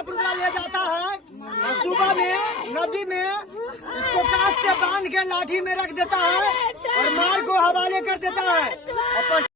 पिपरापुर ले जाता है और सुबह में नदी में इसको काट के बांध के लाठी में रख देता है और मार को हवाले कर देता है।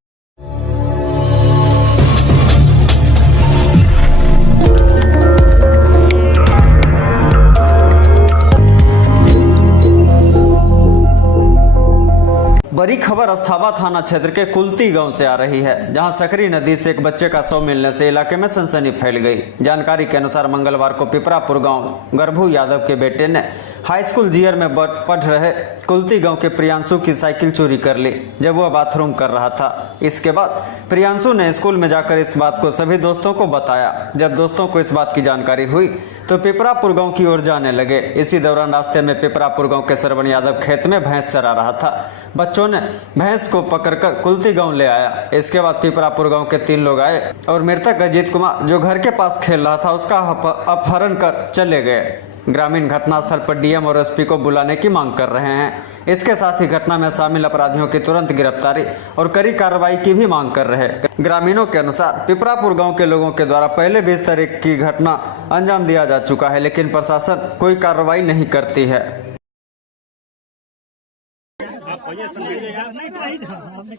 बड़ी खबर अस्थावा थाना क्षेत्र के कुलती गांव से आ रही है, जहां सकरी नदी से एक बच्चे का शव मिलने से इलाके में सनसनी फैल गई। जानकारी के अनुसार मंगलवार को पिपरापुर गांव गरभू यादव के बेटे ने हाई स्कूल जीयर में पढ़ रहे कुलती गांव के प्रियांशु की साइकिल चोरी कर ली जब वह बाथरूम कर रहा था। इसके बाद प्रियांशु ने स्कूल में जाकर इस बात को सभी दोस्तों को बताया। जब दोस्तों को इस बात की जानकारी हुई तो पिपरापुर गांव की ओर जाने लगे। इसी दौरान रास्ते में पिपरापुर गांव के श्रवण यादव खेत में भैंस चरा रहा था। बच्चों ने भैंस को पकड़कर कुलती गांव ले आया। इसके बाद पिपरापुर गांव के 3 लोग आए और मृतक अजीत कुमार जो घर के पास खेल रहा था उसका अपहरण कर चले गए। ग्रामीण घटनास्थल पर डीएम और एसपी को बुलाने की मांग कर रहे हैं। इसके साथ ही घटना में शामिल अपराधियों की तुरंत गिरफ्तारी और कड़ी कार्रवाई की भी मांग कर रहे हैं। ग्रामीणों के अनुसार पिपरापुर गांव के लोगों के द्वारा पहले भी इस तरह की घटना अंजाम दिया जा चुका है, लेकिन प्रशासन कोई कार्रवाई नहीं करती है।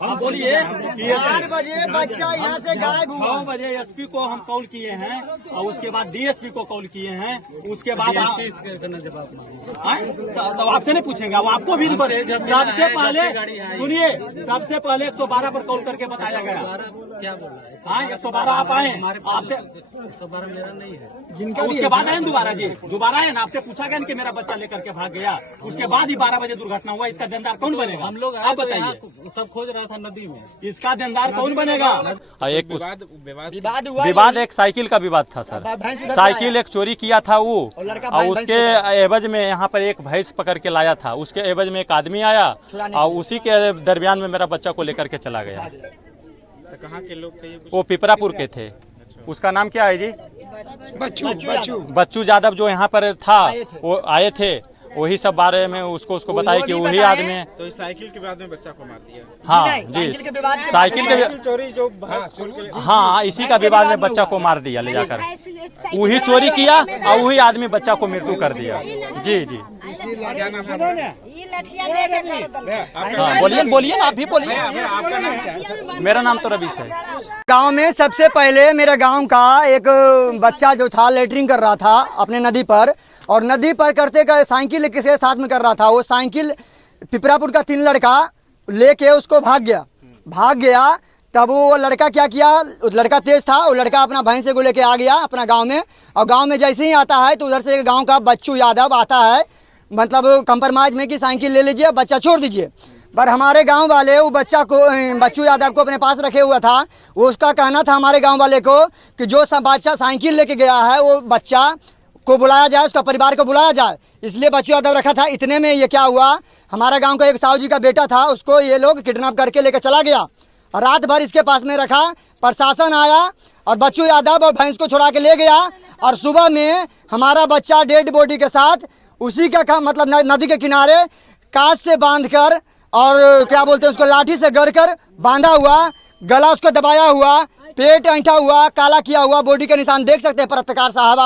हाँ बोलिए। 4 बजे बच्चा यहाँ से गायब हुआ। 6 बजे एसपी को हम कॉल किए हैं और उसके बाद डीएसपी को कॉल किए हैं। उसके बाद तो आपसे नहीं पूछेंगे, वो आपको भी सबसे पहले सुनिए, सबसे पहले 112 पर कॉल करके बताया गया। क्या बोल रहा है? हाँ 112 आप आए आपसे 112 मेरा नहीं है जिनका। उसके बाद आए दोबारा आए ना, आपसे पूछा गया कि मेरा बच्चा लेकर के भाग गया। उसके बाद ही 12 बजे दुर्घटना हुआ। इसका देनदार कौन बनेगा? हम लोग आप बताइए। सब खोज रहा था नदी में, इसका देनदार कौन बनेगा? एक विवाद एक साइकिल का विवाद था सर। साइकिल एक चोरी किया था वो, और उसके एवज में यहाँ पर एक भैंस पकड़ के लाया था। उसके एवज में एक आदमी आया और उसी के दरमियान में मेरा बच्चा को लेकर के चला गया। कहाँ के लोग थे? वो पिपरापुर के थे। उसका नाम क्या है जी? बच्चू यादव जो यहाँ पर था, वो आए थे। वही सब बारे में उसको बताया कि वही आदमी। तो इस साइकिल के बाद में बच्चा को मार दिया। हाँ जी, साइकिल के चोरी जो हाँ इसी का विवाद में बच्चा को मार दिया ले जाकर। वही चोरी किया और वही आदमी बच्चा को मृत्यु कर दिया। जी जी हाँ बोलिए आप भी बोलिए। मेरा नाम तो रवीश है। गांव में सबसे पहले मेरे गांव का एक बच्चा जो था लेटरिंग कर रहा था अपने नदी पर, और नदी पर करते साइकिल किसी साथ में कर रहा था। वो साइकिल पिपरापुर का 3 लड़का लेके उसको भाग गया। तब वो लड़का क्या किया, उस लड़का तेज था, वो लड़का अपना भैंसे को लेके आ गया अपना गांव में। और गांव में जैसे ही आता है तो उधर से गांव का बच्चू यादव आता है, मतलब कंप्रोमाइज में कि साइकिल ले लीजिए, बच्चा छोड़ दीजिए। पर हमारे गांव वाले वो बच्चू यादव को अपने पास रखे हुआ था। वो उसका कहना था हमारे गाँव वाले को कि जो बच्चा साइकिल लेके गया है वो बच्चा को बुलाया जाए, उसका परिवार को बुलाया जाए, इसलिए बच्चू यादव रखा था। इतने में ये क्या हुआ, हमारा गांव का एक साहू जी का बेटा था, उसको ये लोग किडनैप करके लेकर चला गया। रात भर इसके पास में रखा। प्रशासन आया और बच्चू यादव और भैंस को छुड़ा के ले गया। और सुबह में हमारा बच्चा डेड बॉडी के साथ उसी का मतलब नदी के किनारे कांच से बांध कर और क्या बोलते हैं उसको लाठी से गड़ कर बांधा हुआ, गला उसको दबाया हुआ, पेट ऐंठा हुआ, काला किया हुआ, बॉडी के निशान देख सकते हैं पत्रकार साहब आप।